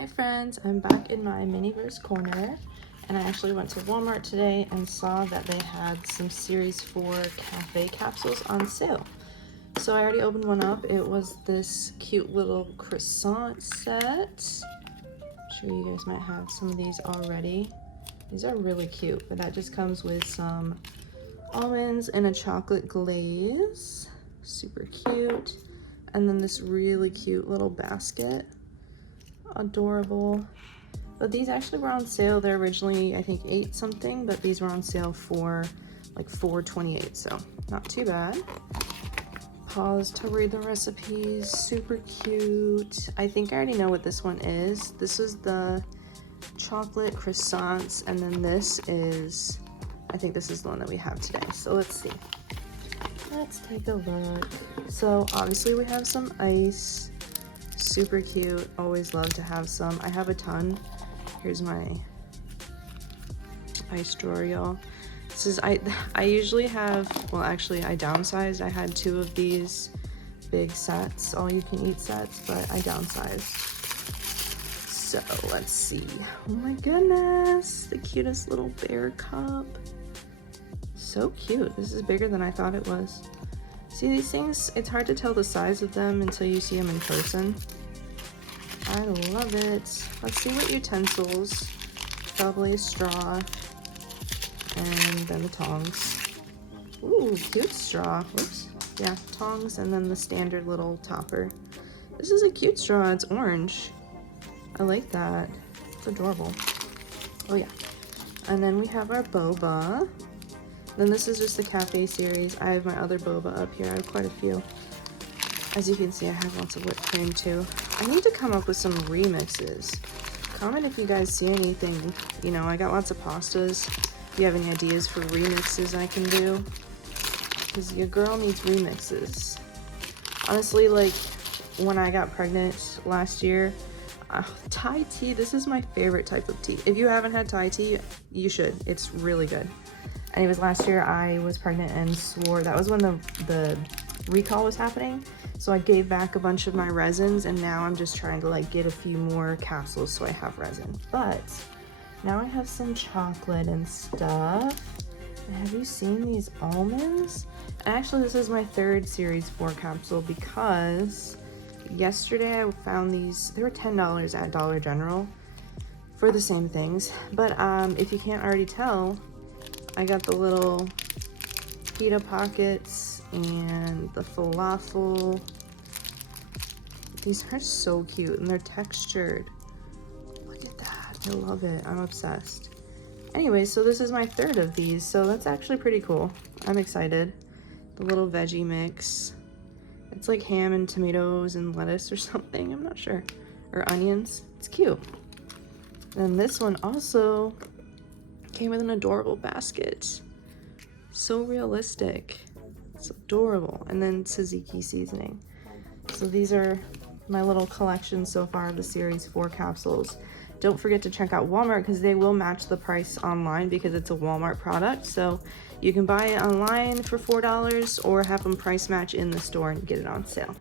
Hi friends, I'm back in my Miniverse corner, and I actually went to Walmart today and saw that they had some Series 4 cafe capsules on sale. So I already opened one up. It was this cute little croissant set. I'm sure you guys might have some of these already. These are really cute, but that just comes with some almonds and a chocolate glaze. Super cute. And then this really cute little basket. Adorable. But these actually were on sale. They're originally I think $8 something, but these were on sale for like $4.28, so not too bad. Pause to read the recipes. Super cute. I think I already know what this one is. This is the chocolate croissants, and then this is, I think this is the one that we have today. So let's see. Let's take a look. So obviously we have some ice. Super cute. Always love to have some. I have a ton. Here's my ice drawer, y'all. This is, I usually have, well actually I downsized. I had 2 of these big sets, all you can eat sets, but I downsized. So let's see. Oh my goodness, the cutest little bear cup. So cute. This is bigger than I thought it was. See, these things, it's hard to tell the size of them until you see them in person. I love it. Let's see what utensils. Probably a straw. And then the tongs. Ooh, cute straw. Whoops. Yeah, tongs and then the standard little topper. This is a cute straw. It's orange. I like that. It's adorable. Oh yeah. And then we have our boba. Then this is just the cafe series. I have my other boba up here. I have quite a few. As you can see, I have lots of whipped cream too. I need to come up with some remixes. Comment if you guys see anything. You know, I got lots of pastas. If you have any ideas for remixes I can do. Because your girl needs remixes. Honestly, like, when I got pregnant last year, Thai tea, this is my favorite type of tea. If you haven't had Thai tea, you should. It's really good. Anyways, last year I was pregnant and swore, that was when the recall was happening. So I gave back a bunch of my resins, and now I'm just trying to like get a few more capsules so I have resin. But now I have some chocolate and stuff. And have you seen these almonds? Actually, this is my 3rd Series 4 capsule because yesterday I found these. They were $10 at Dollar General for the same things. But if you can't already tell, I got the little pita pockets and the falafel. These are so cute and they're textured. Look at that. I love it. I'm obsessed. Anyway, so this is my 3rd of these, so that's actually pretty cool. I'm excited. The little veggie mix. It's like ham and tomatoes and lettuce or something. I'm not sure. Or onions. It's cute. And this one also came with an adorable basket. So realistic. It's adorable. And then tzatziki seasoning. So these are my little collection so far of the Series 4 capsules. Don't forget to check out Walmart because they will match the price online because it's a Walmart product. So you can buy it online for $4 or have them price match in the store and get it on sale.